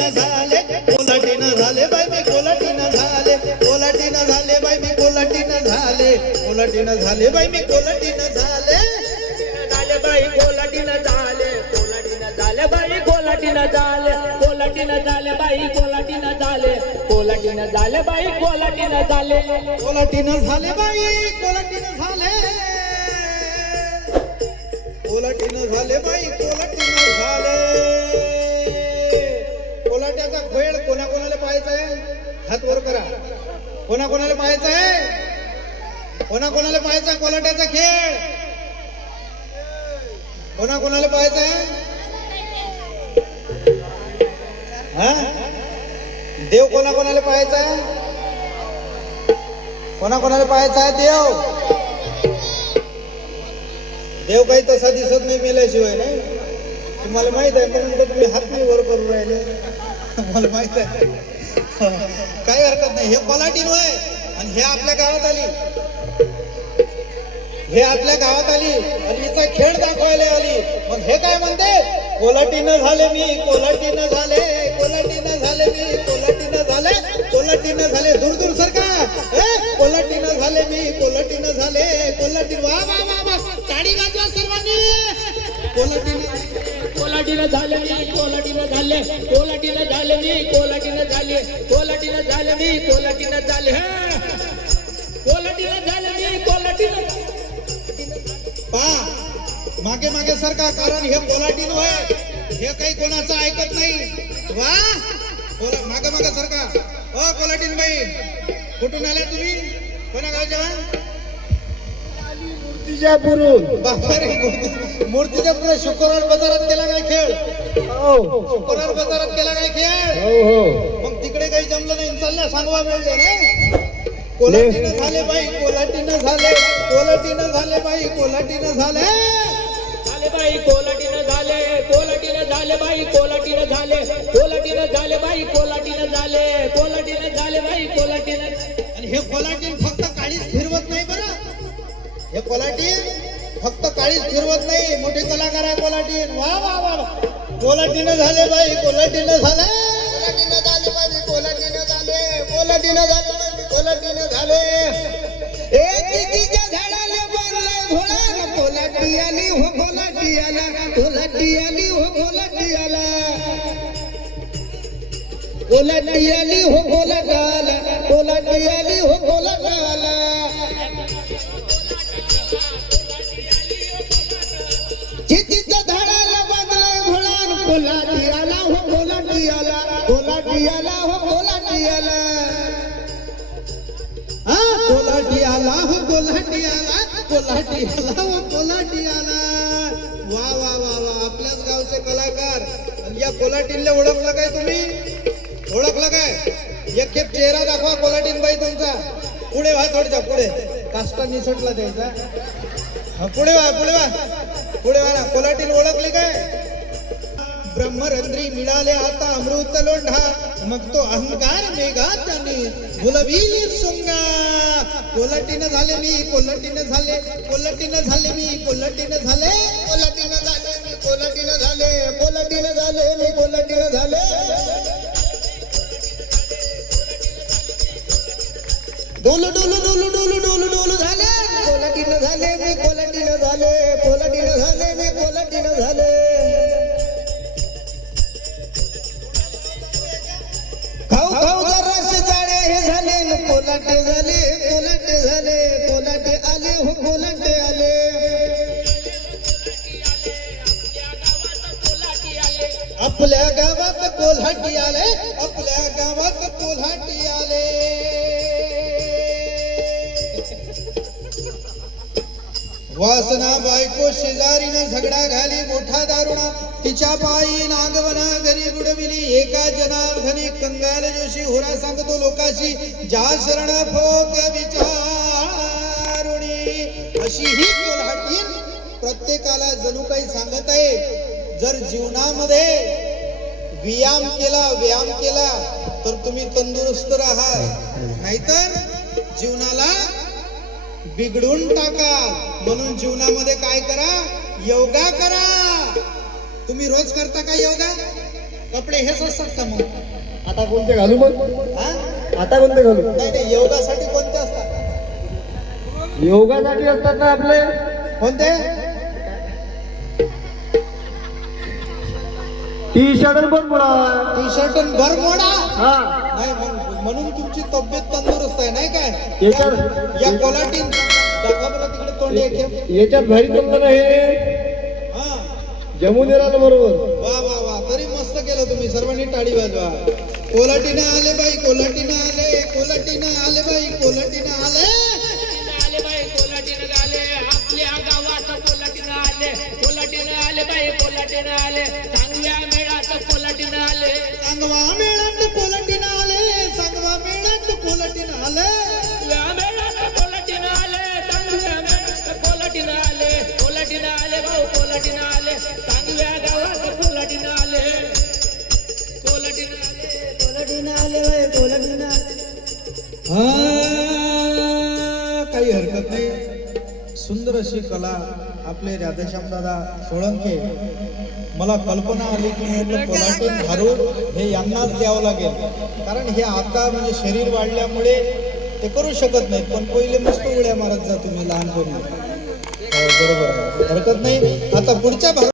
कोलाटीनं झाले कोलाटीनं झाले बाई मी कोलाटीनं झाले कोलाटीनं झाले बाई मी कोलाटीनं झाले कोलाटीनं झाले बाई मी कोलाटीनं झाले. झाले बाई कोलाटीनं झाले कोलाटीनं झाले बाई कोलाटीनं झाले कोलाटीनं झाले बाई कोलाटीनं झाले कोलाटीनं झाले बाई कोलाटीनं झाले. कोलाटीनं झाले बाई कोलाटीनं झाले. कोलाटीनं झाले बाई कोलाटीनं झाले. कोणाकोणाला पाहायचं आहे? कोणाकोणाला पाहायचा कोलाट्याचा खेळ? कोणाकोणाला पाहायचा हा? देव कोणाकोणाला पाहायचा आहे? कोणाकोणाला पाहायचा आहे? देव? देव काही तसा दिसत नाही मेल्याशिवाय नाही? तुम्हाला माहीत आहे म्हणून तुम्ही हात नाही वर करून राहिले. मला माहीत आहे. काही हरकत नाही. हे कोलाटी होय. आणि हे आपल्या गावात आली. हे आपल्या गावात आली. आणि हिचा खेळ दाखवायला आली. मग हे काय म्हणते? कोलाटीनं झाले मी कोलाटीनं झाले कोलाटीनं झाले मी. कोलाटीनं झाले कोलाटीनं झाले मी कोलाटीनं झाले कोलाटीनं झाले मी कोलाटीनं झाले. कोलाटीनं झाले मी कोलाटीनं पा मागे मागे सरका कारण हे कोलाटीन होय. हे काही कोणाचं ऐकत नाही. वा! कोला मागे मागे सरका ओ कोलाटीन बाई कुठून आल्या तुम्ही? कोणा गावच्या तुळजापुरून बापरे मूर्ती- मूर्तीच्या पुढे शुक्रवार बाजारात केला काय खेळ? हो. शुक्रवार बाजारात केला काय खेळ? हो हो. मग तिकडे काही जमलं नाही चालल्या सांगवा मिळले ना. कोलाटीनं झाले बाई कोलाटीनं झाले कोलाटीनं झाले बाई कोलाटीनं झाले. झाले बाई कोलाटीनं झाले कोलाटीनं झाले बाई कोलाटीनं झाले कोलाटीनं झाले बाई कोलाटीनं झाले कोलाटीनं झाले बाई कोलाटीनं आणि हे कोलाटीन फक्त हे कोलाटीन फक्त काळीच फिरवत नाही मोठे कलाकार आहे कोलाटीन वा वा वा. कोलाटीनं झाले बाई कोलाटीनं झाले. कोलाटीनं झाले बाई कोलाटीनं झाले. कोलाटीनं झाले बाई कोलाटीनं झाले. ए चिचीच्या झाडाला बांधलाय घोडा. कोलाटी आली हो कोलाटी आला कोलाटी आली हो कोलाटी आला कोलाटी आली हो कोलाटा आला कोलाटी आली हो कोलाटा. आला चिचीच्या झाडाला बांधलाय घोडा कोलाटी आला हो कोलाटी आला कोलाटी आला हो कोलाटी आला हा कोलाटी आला हो कोलाटी आला कोलाटी आला हो कोलाटी आला वा वा वा वा आपल्याच गावचे कलाकार. या कोलाटीनला ओळखलं काय तुम्ही? ओळखलं काय? एक खेप चेहरा दाखवा कोलाटीन बाई तुमचा. पुढे व्हा थोडसा पुढे. काष्टा निसटला त्यांचा. हा, पुढे व्हा पुढे व्हा. पुढे वाला कोलाटील ओळखले काय? ब्रह्मरंध्री मिळाले आता अमृत लोंढा. मग तो अहंकार मेघा त्यांनी भुलविली सुंगा कोलाटीनं झाले मी कोलाटीनं झाले कोलाटीनं झाले मी कोलाटीनं झाले. कोलाटीनं झाले मी कोलाटीनं झाले कोलाटीनं झाले मी कोलाटीनं झाले. आपल्या गावात कोल्हाटी आले आपल्या गावात कोल्हाटी आले वासना बायको शेजारीनं झगडा घाली मोठा दारुणा. तिच्या पायी नागवना घरी बुडविली एका जनार्दनी कंगाल जोशी होरा सांगतो लोकाशी ज्या शरण फोक विचारुणी. अशी ही कोल्हाटी प्रत्येकाला जणू काही सांगत आहे. जर जीवनामध्ये व्यायाम केला व्यायाम केला तर तुम्ही तंदुरुस्त राहा नाहीतर जीवनाला बिघडून टाका म्हणून जीवनामध्ये काय करा? योगा करा. तुम्ही रोज करता का योगा? कपडे हेच असतात का मग? आता कोणते घालू मग? हा? आता कोणते घालू? नाही नाही योगासाठी कोणते असतात? योगासाठी असतात ना आपले. कोणते? टी शर्ट पण मुळा टी शर्ट भर मोडा हा. नाही म्हण- म्हणून तुमची तब्येत तंदुरुस्त आहे नाही काय? याच्यात- या कोलाटीन दाखवा बरं तिकडे तोंड एक एक. याच्यात भारी चाललं ना हे. हा. जमून बरोबर. वा वा वा. तरी मस्त केलं तुम्ही. सर्वांनी टाळी वाजवा. कोलाटीनं आले बाई कोलाटीनं आले कोलाटीनं आले बाई कोलाटीनं आले. आले बाई कोलाटीनं आले आपल्या गावात कोलाटीनं आले. कोलाटीनं आले बाई कोलाटीनं आले. आले सांगवा मेळात कोलाटीनं आले सांगवा मेळात कोलाटीनं आले मेळात कोलाटीनं आले चांगल्या मेळात कोलाटीनं आले कोलाटीनं आले भाऊ कोलाटीनं आले चांगल्या गावात कोलाटीनं आले कोलाटीनं आले कोलाटीनं आले कोलाटीनं आले हा, काही हरकत नाही. सुंदर अशी कला आपले राधेश्याम दादा सोळंके मला कल्पना आली की म्हटलं कोलाटीन घालून हे यांनाच द्यावं लागेल. कारण हे आता म्हणजे शरीर वाढल्यामुळे ते करू शकत नाहीत पण पहिले मस्त उड्या मारत जा तुम्ही लहानपणी. हो, बरोबर. हरकत नाही. आता पुढच्या